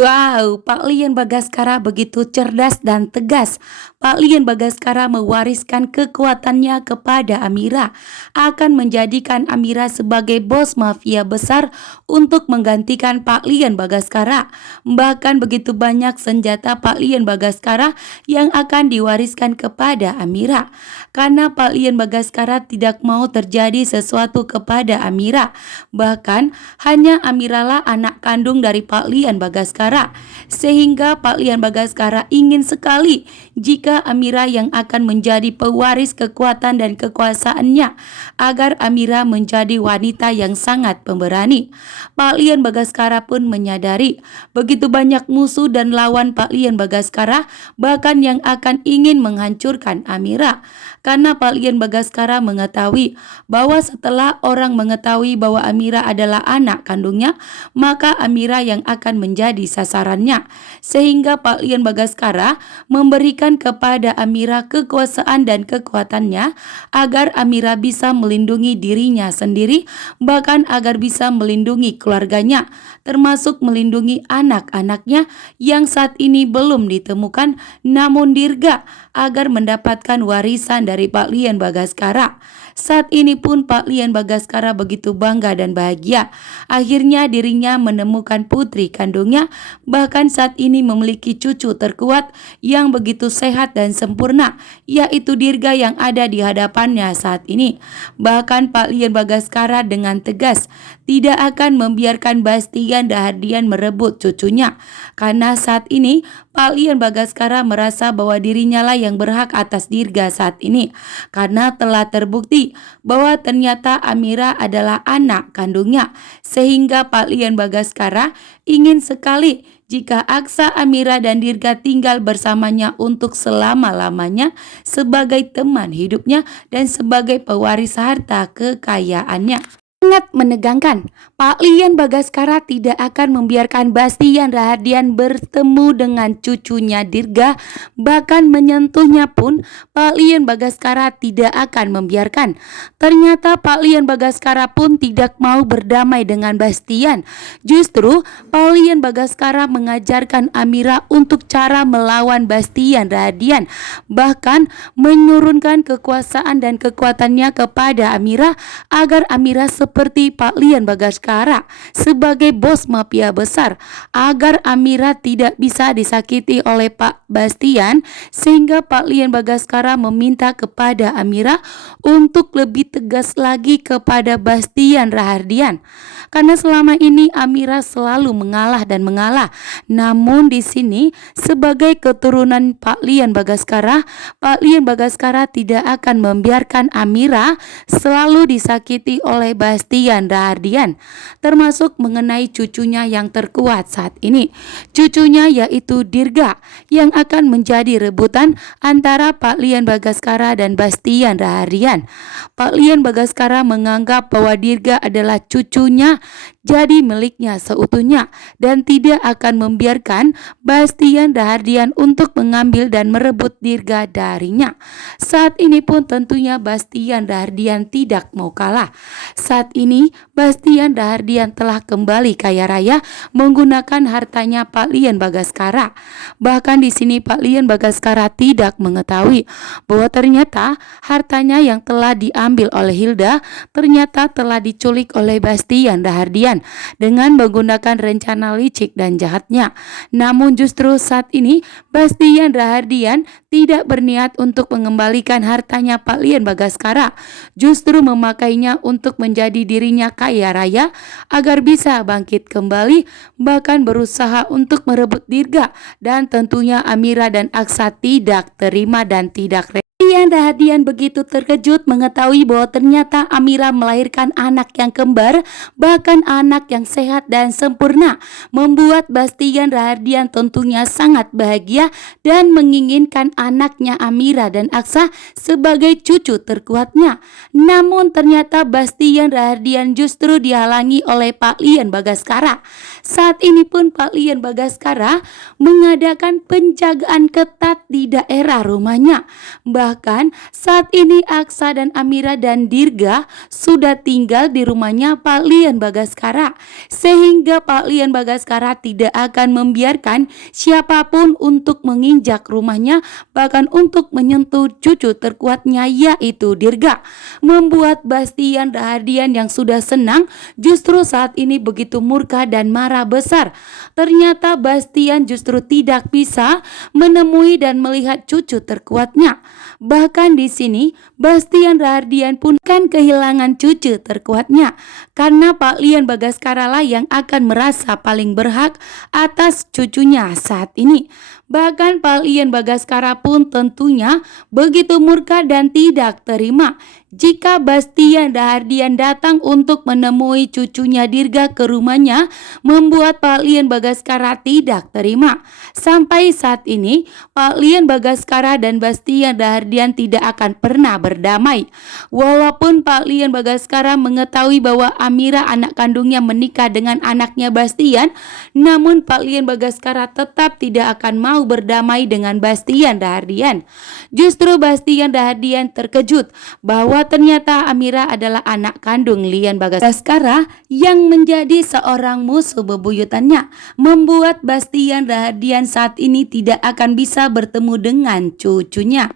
Wow, Pak Lian Bagaskara begitu cerdas dan tegas. Pak Lian Bagaskara mewariskan kekuatannya kepada Amira, akan menjadikan Amira sebagai bos mafia besar untuk menggantikan Pak Lian Bagaskara. Bahkan begitu banyak senjata Pak Lian Bagaskara yang akan diwariskan kepada Amira. Karena Pak Lian Bagaskara tidak mau terjadi sesuatu kepada Amira. Bahkan hanya Amiralah anak kandung dari Pak Lian Bagaskara. Sehingga Pak Lian Bagaskara ingin sekali jika Amira yang akan menjadi pewaris kekuatan dan kekuasaannya, agar Amira menjadi wanita yang sangat pemberani. Pak Lian Bagaskara pun menyadari begitu banyak musuh dan lawan Pak Lian Bagaskara, bahkan yang akan ingin menghancurkan Amira. Karena Pak Lian Bagaskara mengetahui bahwa setelah orang mengetahui bahwa Amira adalah anak kandungnya, maka Amira yang akan menjadi sasarannya. Sehingga Pak Lian Bagaskara memberikan kepada Amira kekuasaan dan kekuatannya agar Amira bisa melindungi dirinya sendiri, bahkan agar bisa melindungi keluarganya, termasuk melindungi anak-anaknya yang saat ini belum ditemukan, namun dirga agar mendapatkan warisan dari Pak Lian Bagaskara. Saat ini pun Pak Lian Bagaskara begitu bangga dan bahagia. Akhirnya dirinya menemukan putri kandungnya, bahkan saat ini memiliki cucu terkuat yang begitu sehat dan sempurna, yaitu Dirga yang ada di hadapannya saat ini. Bahkan Pak Lian Bagaskara dengan tegas tidak akan membiarkan Bastian Rahardian merebut cucunya. Karena saat ini Pak Lian Bagaskara merasa bahwa dirinya lah yang berhak atas Dirga saat ini. Karena telah terbukti bahwa ternyata Amira adalah anak kandungnya. Sehingga Pak Lian Bagaskara ingin sekali jika Aksa, Amira dan Dirga tinggal bersamanya untuk selama-lamanya sebagai teman hidupnya dan sebagai pewaris harta kekayaannya. Sangat menegangkan, Pak Lian Bagaskara tidak akan membiarkan Bastian Rahardian bertemu dengan cucunya Dirga, bahkan menyentuhnya pun Pak Lian Bagaskara tidak akan membiarkan. Ternyata Pak Lian Bagaskara pun tidak mau berdamai dengan Bastian. Justru Pak Lian Bagaskara mengajarkan Amira untuk cara melawan Bastian Rahardian, bahkan menurunkan kekuasaan dan kekuatannya kepada Amira agar Amira seperti Pak Lian Bagaskara sebagai bos mafia besar, agar Amira tidak bisa disakiti oleh Pak Bastian. Sehingga Pak Lian Bagaskara meminta kepada Amira untuk lebih tegas lagi kepada Bastian Rahardian. Karena selama ini Amira selalu mengalah dan mengalah. Namun di sini sebagai keturunan Pak Lian Bagaskara, Pak Lian Bagaskara tidak akan membiarkan Amira selalu disakiti oleh Bastian Rahardian, termasuk mengenai cucunya yang terkuat saat ini. Cucunya yaitu Dirga yang akan menjadi rebutan antara Pak Lian Bagaskara dan Bastian Rahardian. Pak Lian Bagaskara menganggap bahwa Dirga adalah cucunya, jadi miliknya seutuhnya, dan tidak akan membiarkan Bastian Rahardian untuk mengambil dan merebut Dirga darinya. Saat ini pun tentunya Bastian Rahardian tidak mau kalah. Saat ini Bastian Rahardian telah kembali kaya raya menggunakan hartanya Pak Lian Bagaskara. Bahkan di sini Pak Lian Bagaskara tidak mengetahui bahwa ternyata hartanya yang telah diambil oleh Hilda ternyata telah diculik oleh Bastian Rahardian dengan menggunakan rencana licik dan jahatnya. Namun justru saat ini Bastian Rahardian tidak berniat untuk mengembalikan hartanya Pak Lian Bagaskara, justru memakainya untuk menjadi dirinya kaya raya agar bisa bangkit kembali, bahkan berusaha untuk merebut Dirga, dan tentunya Amira dan Aksa tidak terima dan tidak Bastian Rahardian begitu terkejut mengetahui bahwa ternyata Amira melahirkan anak yang kembar, bahkan anak yang sehat dan sempurna, membuat Bastian Rahardian tentunya sangat bahagia dan menginginkan anaknya Amira dan Aksa sebagai cucu terkuatnya. Namun ternyata Bastian Rahardian justru dihalangi oleh Pak Lian Bagaskara. Saat ini pun Pak Lian Bagaskara mengadakan penjagaan ketat di daerah rumahnya. Bahkan Bahkan saat ini Aksa dan Amira dan Dirga sudah tinggal di rumahnya Pak Lian Bagaskara, sehingga Pak Lian Bagaskara tidak akan membiarkan siapapun untuk menginjak rumahnya, bahkan untuk menyentuh cucu terkuatnya yaitu Dirga. Membuat Bastian Rahardian yang sudah senang justru saat ini begitu murka dan marah besar. Ternyata Bastian justru tidak bisa menemui dan melihat cucu terkuatnya. Bahkan di sini Bastian Rahardian pun kan kehilangan cucu terkuatnya, karena Pak Lian Bagaskara lah yang akan merasa paling berhak atas cucunya saat ini. Bahkan Pak Lian Bagaskara pun tentunya begitu murka dan tidak terima jika Bastian Rahardian datang untuk menemui cucunya Dirga ke rumahnya, membuat Pak Lian Bagaskara tidak terima. Sampai saat ini Pak Lian Bagaskara dan Bastian Rahardian tidak akan pernah berdamai. Walaupun Pak Lian Bagaskara mengetahui bahwa Amira anak kandungnya menikah dengan anaknya Bastian, namun Pak Lian Bagaskara tetap tidak akan mau berdamai dengan Bastian Rahardian. Justru Bastian Rahardian terkejut bahwa ternyata Amira adalah anak kandung Lian Bagaskara yang menjadi seorang musuh bebuyutannya, membuat Bastian Rahardian saat ini tidak akan bisa bertemu dengan cucunya.